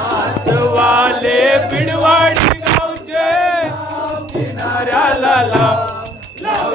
नाचवाले बिडवाडी गावचे किनाऱ्याला लाव लाव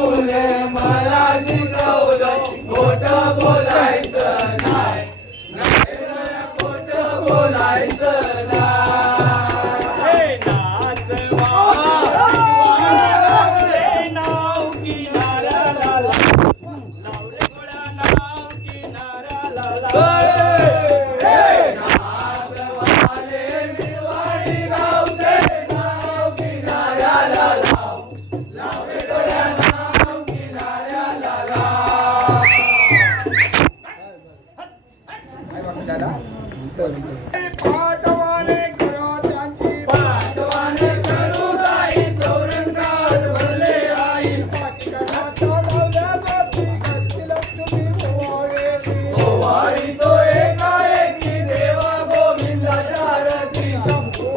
来自 Thank you.